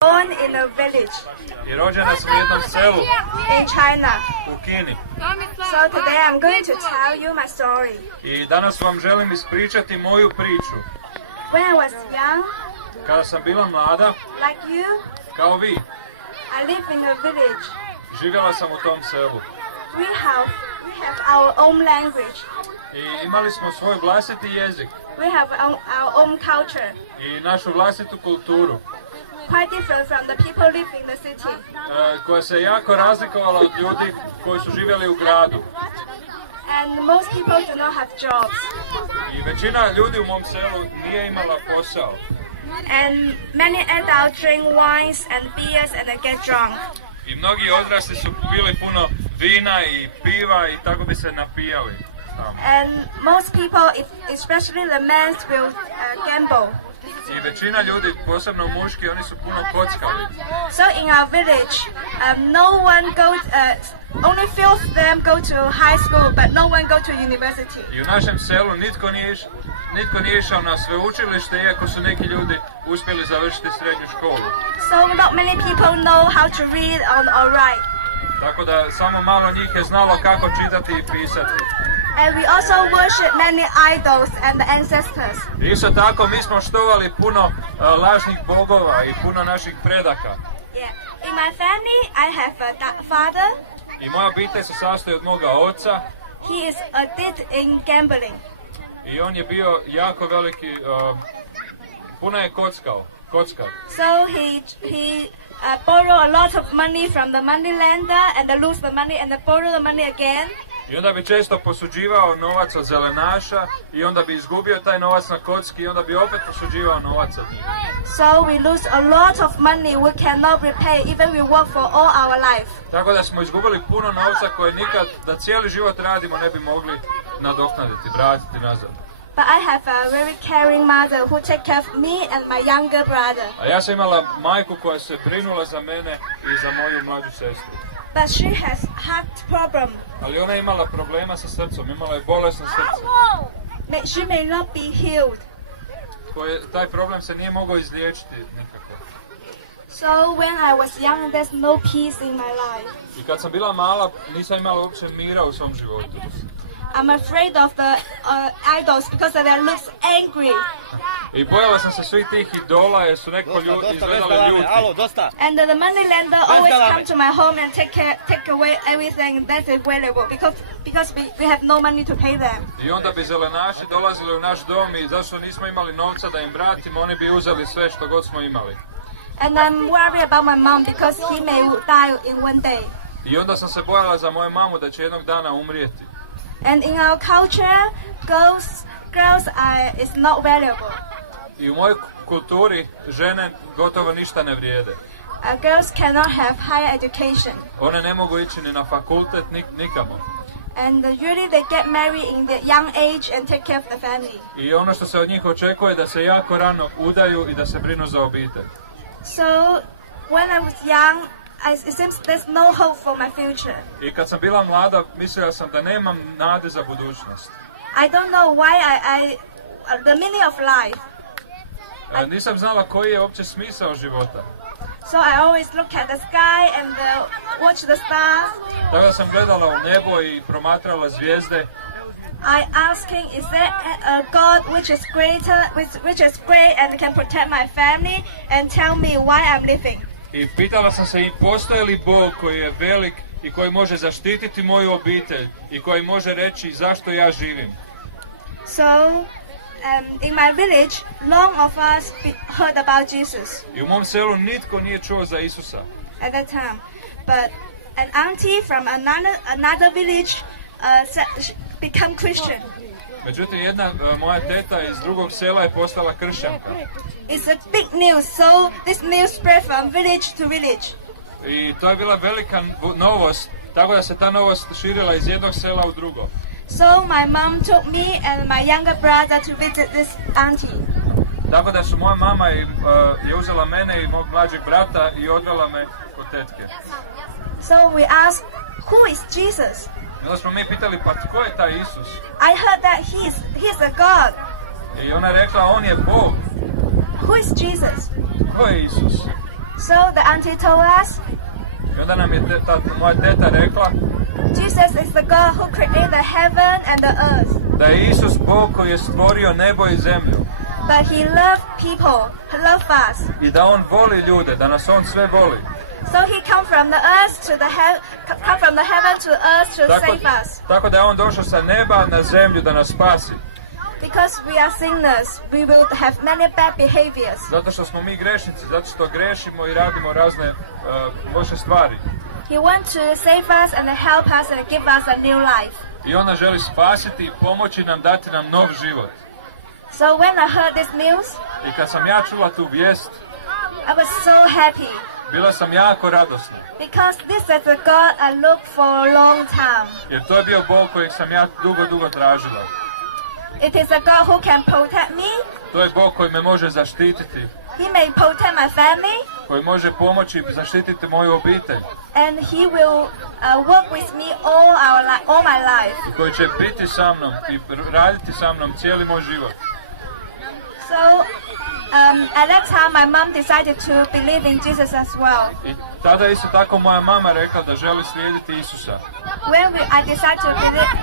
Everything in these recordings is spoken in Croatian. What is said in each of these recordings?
Born in a village I rođena sam u jednom selu in China. u Kini. So today I'm going to tell you my story. I danas vam želim ispričati moju priču. When I was young, Kada sam bila mlada, like you, kao vi, I live in a village. živjela sam u tom selu. We have our own language. I imali smo svoj vlastiti jezik We have our own culture. i našu vlastitu kulturu, Quite different from the people living in the city. koja se jako razlikovala od ljudi koji su živjeli u gradu. And most people do not have jobs. I većina ljudi u mom selu nije imala posao. And many adults drink wines and beers and they get drunk. I mnogi odrasli su pili puno vina i piva i tako bi se napijali. And most people, especially the men, will gamble. I većina ljudi, posebno muški, oni su puno kockali. So in our village, no one only few of them go to high school, but no one go to university. I u našem selu nitko nije išao na sveučilište, iako su neki ljudi uspjeli završiti srednju školu. So not many people know how to read or write. Tako da samo malo njih je znalo kako čitati i pisati. And we also worship many idols and ancestors. Isto tako mi smo štovali puno lažnih bogova i puno naših predaka. Yeah. In my family, I have a father. I moja obitelj se sastoji od moga oca. He is addicted in gambling. I on je bio jako veliki, puno je kockar. So he borrow a lot of money from the money lender and then lose the money and then borrow the money again. I onda bi često posuđivao novac od zelenaša i onda bi izgubio taj novac na kocki i onda bi opet posuđivao novac od njih. So we lose a lot of money we cannot repay even we work for all our life. Tako da smo izgubili puno novca koje nikad, da cijeli život radimo, ne bi mogli nadoknaditi, vratiti nazad. But I have a very caring mother who take care of me and my younger brother. A ja sam imala majku koja se brinula za mene i za moju mlađu sestru. But she has heart problem. Ali ona je imala problema sa srcom, imala je bolesno srce. She may not be healed. Taj problem se nije mogao izliječiti nikako. So when I was young, there's no peace in my life. I kad sam bila mala, nisam imala uopće mira u svom životu. I'm afraid of the idols because they look angry. I bojala sam se svih tih idola jer su neko izgledali ljuti. And the money lender always come to my home and take away everything that's available because we have no money to pay them. I onda bi zelenaši dolazili u naš dom i zašto nismo imali novca da im vratimo, oni bi uzeli sve što god smo imali. And I'm worried about my mom because he may die in one day. I onda sam se bojala za moju mamu da će jednog dana umrijeti. And in our culture, girls is not valuable. I u mojoj kulturi žene gotovo ništa ne vrijede. Girls cannot have higher education. One ne mogu ići ni na fakultet, nikamo. And usually they get married in the young age and take care of the family. I ono što se od njih očekuje da se jako rano udaju i da se brinu za obitelj. So when I was young, it seems there's no hope for my future. I kad sam bila mlada, mislila sam da nemam nade za budućnost. I don't know why the meaning of life. Nisam znala koji je uopće smisao života. So I always look at the sky and watch the stars. Tako da sam gledala u nebo i promatrala zvijezde. I asking, is there a God which is greater, which is great and can protect my family and tell me why I'm living? I pitala sam se i postoji li Bog koji je velik i koji može zaštititi moju obitelj i koji može reći zašto ja živim. So, in my village, none of us heard about Jesus. I u mom selu nitko nije čuo za Isusa. At that time, but an auntie from another village become Christian. Međutim, jedna moja teta iz drugog sela je postala kršćanka. It's a big news, so this news spread from village to village. I to je bila velika novost, tako da se ta novost širila iz jednog sela u drugo. So my mom took me and my younger brother to visit this auntie. Tako da su moja mama je uzela mene i mog mlađeg brata i odvela me kod tetke. So we asked, who is Jesus? I onda smo mi pitali, pa tko je taj Isus? I heard that he's a God. I ona je rekla, on je Bog. Who is Jesus? Tko je Isus? So the auntie told us, I onda nam je moja teta rekla Jesus is the God who created the heaven and the earth. da je Isus Bog koji je stvorio nebo i zemlju. But he loved people, he loved us. I da on voli ljude, da nas on sve voli. So he come from the earth to come from the heaven to earth to save us. Tako da je on došao sa neba na zemlju da nas spasi. Because we are sinners, we will have many bad behaviors. Zato što smo mi grešnici, zato što grešimo i radimo razne loše stvari. He wants to save us and help us and give us a new life. I ona želi spasiti i pomoći nam, dati nam nov život. So when I heard this news, I kad sam ja čula tu vijest, I was so happy. bila sam jako radosna. Because this is the God I looked for a long time. Jer to je bio Bog kojeg sam ja dugo tražila. It is a God who can protect me. To je Bog koji me može zaštititi. He may protect my family. Koji može pomoći i zaštititi moju obitelj. And he will work with me all my life. I koji će biti sa mnom i raditi sa mnom cijeli moj život. So at that time my mom decided to believe in Jesus as well. I tada isto tako moja mama rekla da želi slijediti Isusa. When I decided to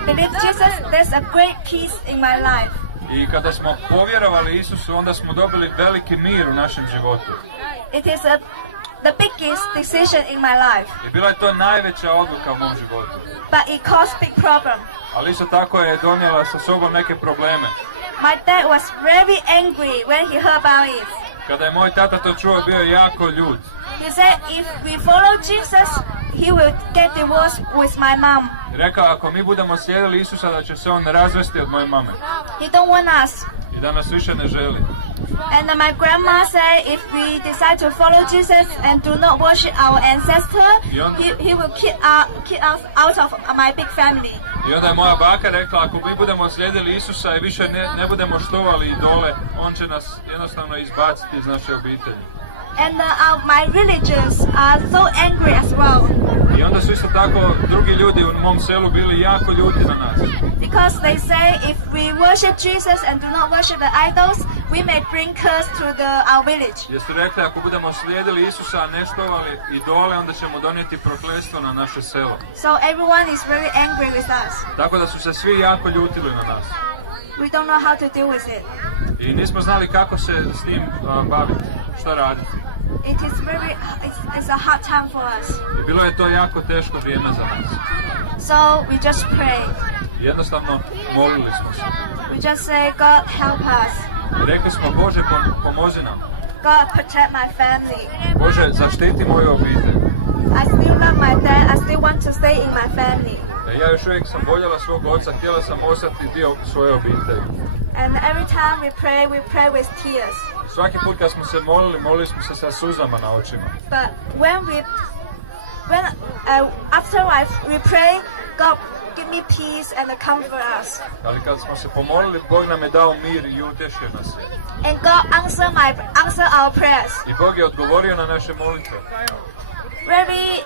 believe Jesus, there's a great peace in my life. I kada smo povjerovali Isusu, onda smo dobili veliki mir u našem životu. It is the biggest decision in my life. I bila je to najveća odluka u mom životu. But it caused big problem. Ali isto tako je donijela sa sobom neke probleme. My dad was very angry when he heard about it. Kada je moj tata to čuo, bio je jako ljut. He said if we follow Jesus, he will get divorced with my mom. Rekao, ako mi budemo slijedili Isusa, da će se on razvesti od moje mame. He don't want us. I da nas više ne želi. And my grandma said if we decide to follow Jesus and do not worship our ancestor, he will kick us out of my big family. I onda je moja baka rekla, ako mi budemo slijedili Isusa i više ne budemo štovali idole, on će nas jednostavno izbaciti iz naše obitelji. And my villagers are so angry as well. I onda su isto tako drugi ljudi u mom selu bili jako ljuti na nas. Because they say if we worship Jesus and do not worship the idols, we may bring curse to our village. Jer su rekli, ako budemo slijedili Isusa, a ne štovali idole, onda ćemo donijeti prokletstvo na naše selo. So everyone is very angry with us. Tako da su se svi jako ljutili na nas. We don't know how to deal with it. I nismo znali kako se s tim baviti, šta raditi. It's a hard time for us. I bilo je to jako teško vrijeme za nas. So we just pray. Jednostavno molili smo se. We just say, God help us. I rekli smo, Bože, pomozi nam. God protect my family. Bože, zaštiti moju obitelj. I still love my dad. I still want to stay in my family. Ja još uvijek sam voljela svog oca, htjela sam ostati dio svoje obitelji. And every time we pray with tears. Svaki put kad smo se molili smo se sa suzama na očima. But after we pray, God give me peace and comfort us. Ali kad smo se pomolili, Bog nam je dao mir i utješio nas. And God answer our prayers. I Bog je odgovorio na naše molitve. Very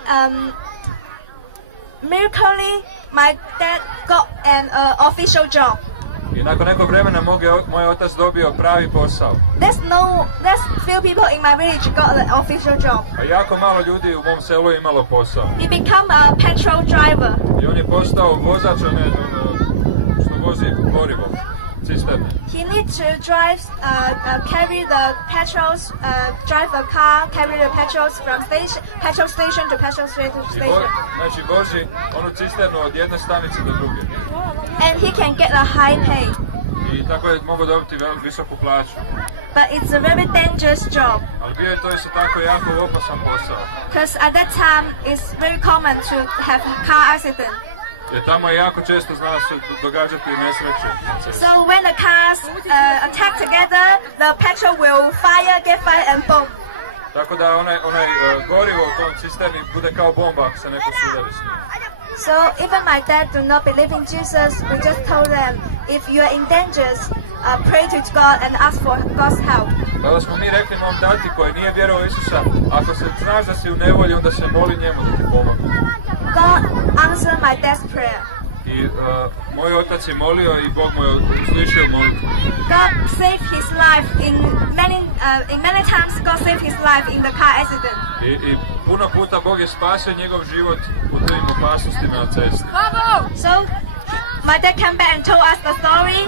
miraculously, my dad got an official job. I nakon nekog vremena moj otac dobio pravi posao. There's few people in my village got an official job. A jako malo ljudi u mom selu je imalo posao. He become a petrol driver. I on je postao vozač što vozi gorivo, cisterne. He needs to carry the petrols, drive the car, carry the petrols from petrol station to petrol station. Znači vozi onu cisternu od jedne stanice do druge. And he can get a high pay. I tako je mogao dobiti visoku plaću. But it's a very dangerous job. Ali bio je to isto tako jako opasan posao. Because at that time it's very common to have a car accident. Jer tamo je jako često znalo se događati nesreće. So when the cars attack together, the petrol will get fire and boom. Tako da onaj gorivo u tom cisterni bude kao bomba ako se neko sudari s njim. So even my dad do not believe in Jesus. We just told them, if you are in danger, pray to God and ask for God's help. Tada smo mi rekli mom tati koji nije vjerovao Isusa, ako se znaš da si u nevolji, onda se moli njemu da ti pomogne. God answered my dad's prayer. I I moj otac je molio i Bog mu je uslišio molitvu. God saved his life in many times. God saved his life in the car accident. I puno puta Bog je spasio njegov život u tim opasnostima na cesti. So my dad came back and told us the story.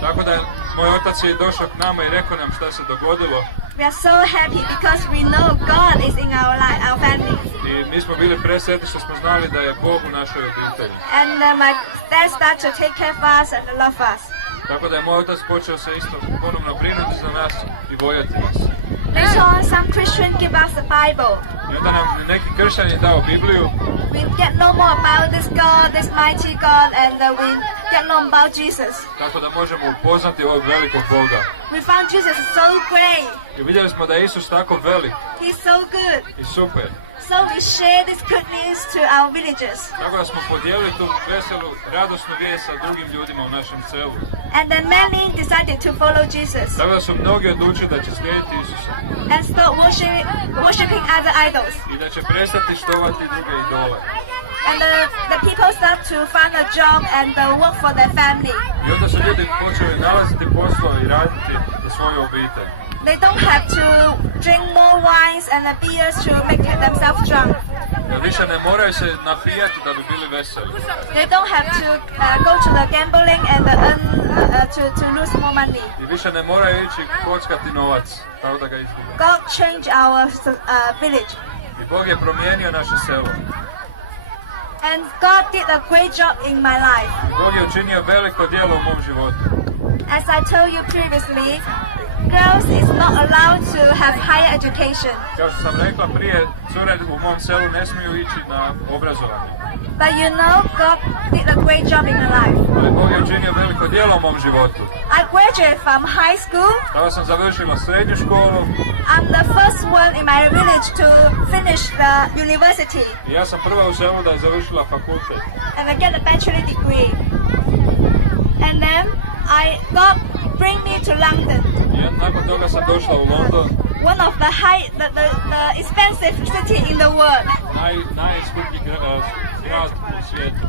Tako da moj otac je došao k nama i rekao nam šta se dogodilo. We are so happy because we know God is in our life, our family. I mi smo bili presretni što smo znali da je Bog u našoj obitelji. And my dad started to take care of us and love us. Tako da je moj otac počeo se isto ponovno brinuti za nas i bojati nas. Later on, some Christian give us the Bible. I onda nam neki kršćan je dao Bibliju. We get know more about this God, this mighty God, and we get know about Jesus. Tako da možemo upoznati ovog velikog Boga. We found Jesus is so great. I vidjeli smo da je Isus tako velik. He's so good. I super. So we share this good news to our villages. Tako da smo podijelili tu veselu, radosnu vijest sa drugim ljudima u našem selu. And then many decided to follow Jesus. Tako da su mnogi odlučili da će slijediti Isusa. And start worshiping other idols. I da će prestati štovati druge idole. And the people start to find a job and work for their family. I onda su ljudi počeli nalaziti posao i raditi za svoju obitelj. They don't have to drink more wines and beers to make themselves drunk. Jer više ne moraju se napijati da bi bili veseli. They don't have to go to the gambling and to lose more money. I više ne moraju ići kockati novac, tako da ga izgube. God changed our village. I Bog je promijenio naše selo. And God did a great job in my life. Bog je učinio veliko djelo u mom životu. As I told you previously, girls is not allowed to have higher education. Kao što sam rekla prije, cure u mom selu ne smiju ići na obrazovanje. But you know, God did a great job in my life. Ali Bog je učinio veliko djelo u mom životu. I graduated from high school. Tada sam završila srednju školu. I'm the first one in my village to finish the university. I ja sam prva u selu da je završila fakultet. And I get a bachelor degree. And then God bring me to London. I nakon toga sam došla u London. One of the expensive city in the world. Najskuplji grad u svijetu.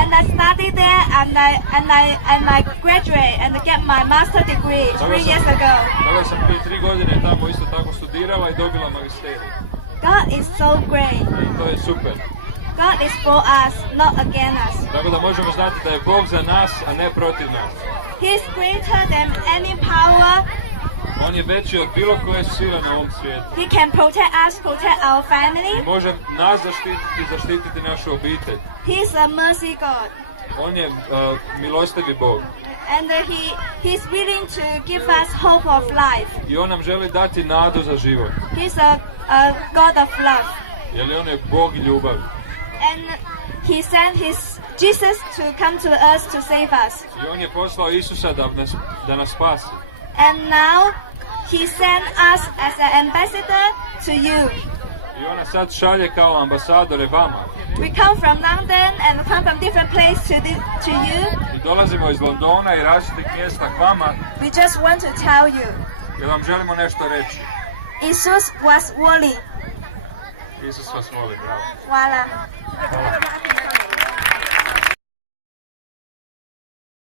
And I studied there and I graduate and get my master degree 3 years ago. Tada sam prije 3 godine tamo isto tako studirala i dobila magisterij. God is so great. I to je super. God is for us, not against us. Tako da možemo znati da je Bog za nas, a ne protiv nas. He is greater than any power. On je veći od bilo koje sile na ovom svijetu. He can protect us, protect our family. I može nas zaštititi našu obitelj. He is a mercy God. On je milostivi Bog. And he's willing to give us hope of life. I on nam želi dati nadu za život. He's a God of love. Jer on je Bog ljubavi. And he sent Jesus to come to us to save us. I on je poslao Isusa da nas spasi. And now he sent us as an ambassador to you. I ona sad šalje kao ambasadore vama. We come from London and come from different places to you. I dolazimo iz Londona i različitih mjesta k vama. We just want to tell you. Jer vam želimo nešto reći. Jesus was worthy. Isus vas voli, bravo. Hvala. Hvala.